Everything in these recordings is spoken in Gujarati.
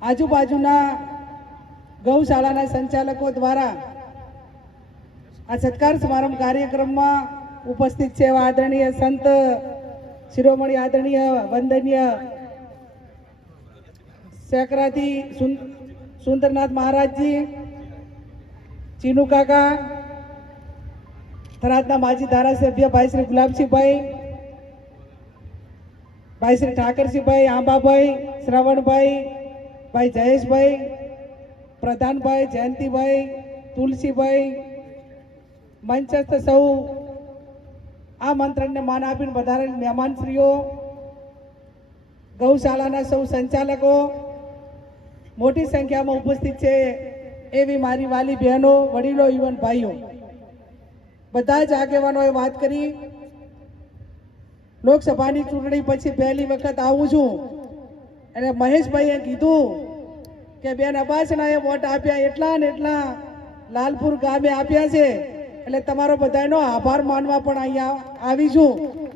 આજુબાજુના ગૌશાળાના સંચાલકો દ્વારા આ સત્કાર સમારંભ કાર્યક્રમમાં ઉપસ્થિત છે એવા આદરણીય સંત શિરોમણી આદરણીય વંદનીય સેકરાથી સુંદરનાથ મહારાજજી, ચીનુ કાકા, થરાદના માજી ધારાસભ્ય ભાઈ શ્રી ગુલાબસિંહભાઈ ભાઈ શ્રી ઠાકરસિંહભાઈ, આંબાભાઈ, શ્રવણભાઈ ભાઈ જયેશભાઈ, પ્રધાનભાઈ, જયંતિભાઈ, તુલસીભાઈ, મંચસ્થ સૌ આ મંત્રણને માન આપીને વધારેલ મહેમાનશ્રીઓ, ગૌશાળાના સૌ સંચાલકો, મોટી સંખ્યામાં ઉપસ્થિત છે એવી મારી વાલી બહેનો, વડીલો યુવાન ભાઈઓ. બધા જ આગેવાનોએ વાત કરી. લોકસભાની ચૂંટણી પછી પહેલી વખત આવું છું. અને મહેશભાઈએ કીધું કે બેન અબાસણાએ વોટ આપ્યા એટલા ને એટલા લાલપુર ગામે આપ્યા છે. એટલે તમારો બધાનો આભાર માનવા પણ અહીંયા આવી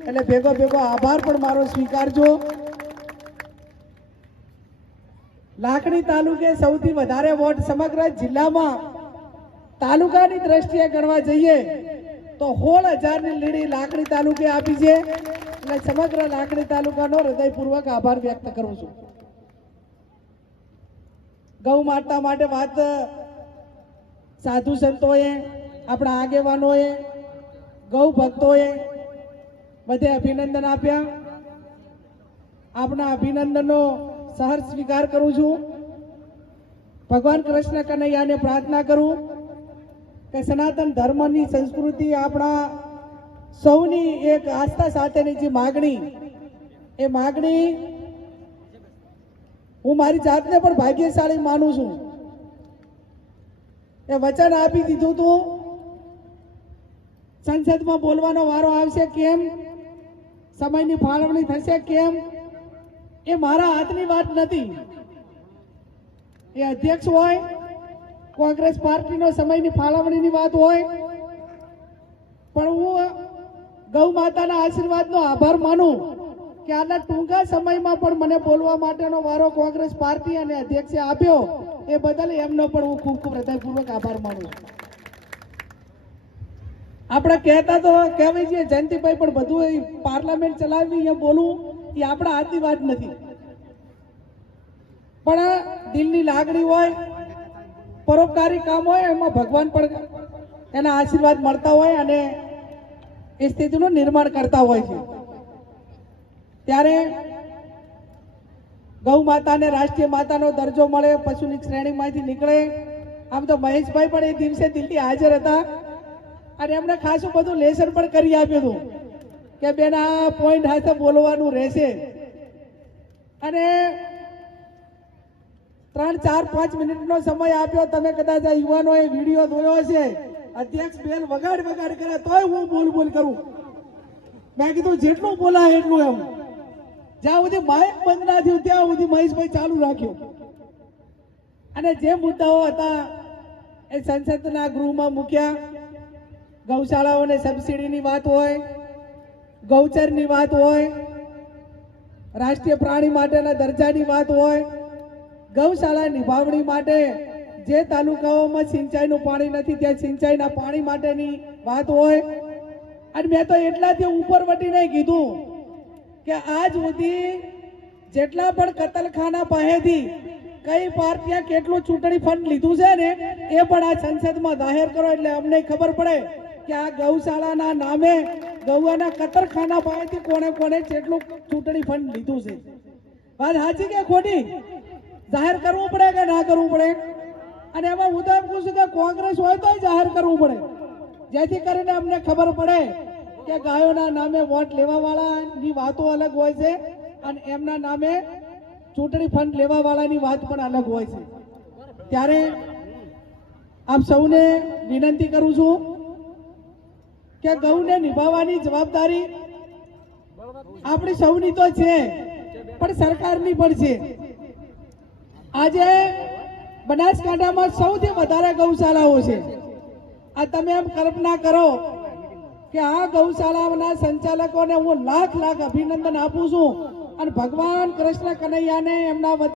એટલે ભેગો ભેગો આભાર પણ મારો સ્વીકારજો. લાકડી તાલુકે સૌથી વધારે વોટ સમગ્ર જિલ્લામાં તાલુકાની દ્રષ્ટિએ ગણવા જઈએ તો સોળ હજારની લીડી લાકડી તાલુકે આપી છે. એટલે સમગ્ર લાકડી તાલુકાનો હૃદયપૂર્વક આભાર વ્યક્ત કરું છું. ગૌ માતા માટે વાત સાધુ સંતોએ, આપણા આગેવાનોએ, ગૌ ભક્તોએ બધે અભિનંદન આપ્યા. આપણા અભિનંદનનો સહર સ્વીકાર કરું છું. ભગવાન કૃષ્ણ કનૈયાને પ્રાર્થના કરું કે સનાતન ધર્મની સંસ્કૃતિ આપણા સૌની એક આસ્થા સાથેની જે માગણી, એ માગણી હું મારી જાતને પણ ભાગ્યશાળી માનું છું. એ વચન આપી દીધું તું. સંસદમાં બોલવાનો વારો આવશે કેમ? સમયની ફાળવણી થશે કેમ? એ મારા હાથની વાત નથી. એ અધ્યક્ષ હોય, કોંગ્રેસ પાર્ટીનો સમયની ફાળવણીની વાત હોય, પણ હું ગૌ માતાના આશીર્વાદનો આભાર માનું કે આના ટૂંકા સમયમાં પણ મને બોલવા માટેનો વારો કોંગ્રેસ પાર્ટી અને અધ્યક્ષે આપ્યો, એ બદલ એમનો પણ હું ખૂબ ખૂબ હૃદયપૂર્વક આભાર માનું આપણે કહેતા તો કહેવાય છે, જયંતિભાઈ પણ બધું એ પાર્લામેન્ટ ચલાવવી એ બોલવું એ આપણા હાથની વાત નથી. પણ દિલની લાગણી હોય, પરોપકારી કામ હોય, એમાં ભગવાન પણ એના આશીર્વાદ મળતા હોય અને એ સ્થિતિનું નિર્માણ કરતા હોય છે. ત્યારે ગૌ માતાને રાષ્ટ્રીય માતાનો દરજ્જો મળે, પશુની શ્રેણીમાંથી નીકળે. આમ તો મહેશભાઈ પણ એ દિવસે દિલ્હી હાજર હતા અને એમણે ખાસું બધું લેસન પણ કરી આપ્યું હતું કે, બેન, આ પોઈન્ટ હાથે બોલવાનું રહેશે. અને ત્રણ ચાર પાંચ મિનિટનો સમય આપ્યો. તમે કદાચ આ યુવાનોએ વીડિયો જોયો હશે. અધ્યક્ષ બેન વગાડ વગાડ કરે તોય હું બોલ બોલ કરું. મેં કીધું જેટલું બોલાય એટલું એમ. જ્યાં સુધી માઇક બંધ ના થયું, ત્યાં સુધી મહેશભાઈ ચાલુ રાખ્યો. અને જે મુદ્દાઓ હતા, એ સંસદના ગૃહમાં મૂક્યા. ગૌશાળાઓને સબસિડીની વાત હોય, ગૌચરની વાત હોય, રાષ્ટ્રીય પ્રાણી માટેના દરજાની વાત હોય, ગૌશાળા નિભાવણી માટે જે તાલુકાઓમાં સિંચાઈનું પાણી નથી, ત્યાં સિંચાઈના પાણી માટેની વાત હોય. અને મેં તો એટલાથી ઉપર વટીને કીધું કે આજ સુધી જેટલા પણ કતલખાના પાસેથી કઈ પાર્ટીએ કેટલું ચૂંટણી ફંડ લીધું છે ને, એ પણ આ સંસદમાં જાહેર કરો એટલે અમને ખબર પડે કે આ ગૌશાળાના નામે ગૌના કતરખાના પાસેથી કોને કોને કેટલું ચૂંટણી ફંડ લીધું છે. વાત સાચી કે ખોટી? જાહેર કરવું પડે કે ના કરવું પડે? અને એમાં હું કે કોંગ્રેસ હોય તો જાહેર કરવું પડે. જેથી કરીને અમને ખબર પડે કે ગાયોના નામે વોટ લેવા વાળાની વાતો અલગ હોય છે અને એમના નામે ચૂંટણી ફંડ લેવા વાળાની વાત પણ અલગ હોય છે. ત્યારે આપ સૌને વિનંતી કરું છું કે ગૌને નિભાવવાની જવાબદારી આપણી સૌની તો છે, પણ સરકારની પણ છે. આજે બનાસકાંઠામાં સૌથી વધારે ગૌશાળાઓ છે. આ તમે એમ કલ્પના કરો કે આ ગૌશાળાના સંચાલકોને હું લાખ લાખ અભિનંદન આપું છું અને ભગવાન કૃષ્ણ કનૈયાને એમના